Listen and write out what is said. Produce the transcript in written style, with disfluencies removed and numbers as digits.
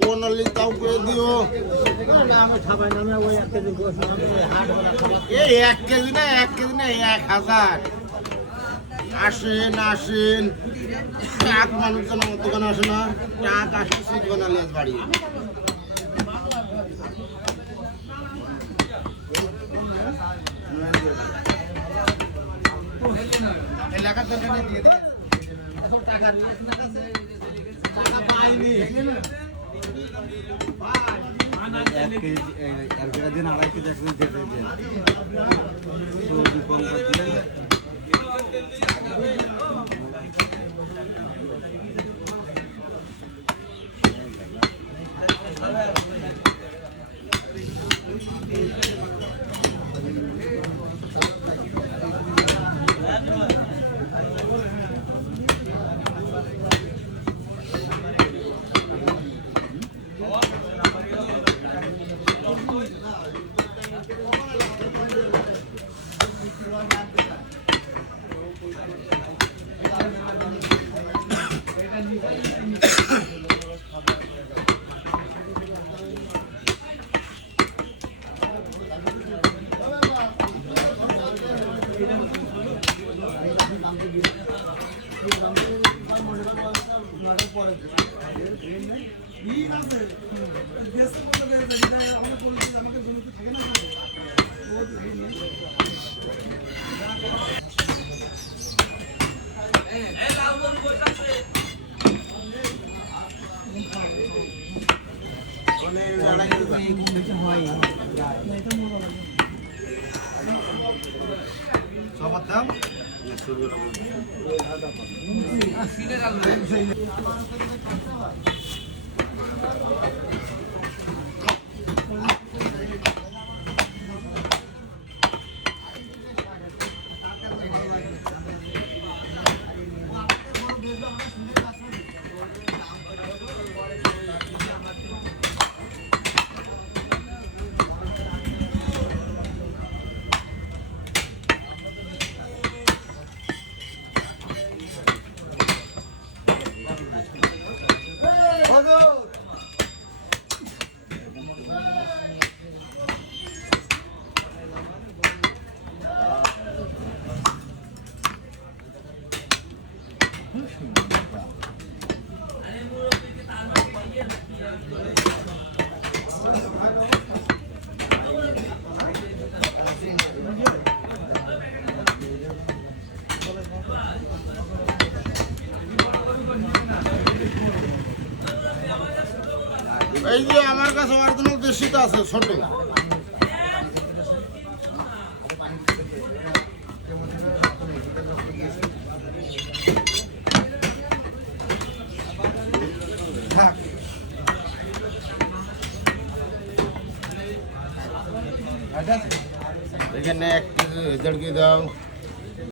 কোন লিটাও করে দিও এই 1 কেজি না 1000 আসেন আসেন টাক মানুষজন আমার দোকানে আসে না টাক আসে সিট বানালে আজ বাড়ি এলাকার দোকানে দিয়ে দিই টাকা পাইনি দিন 2.5 কেজি যেতে দেন এই যে আমার কাছে অরিজিনাল দেশিটা আছে ছোট এখানে 1 কেজি 1.5 কেজি দাও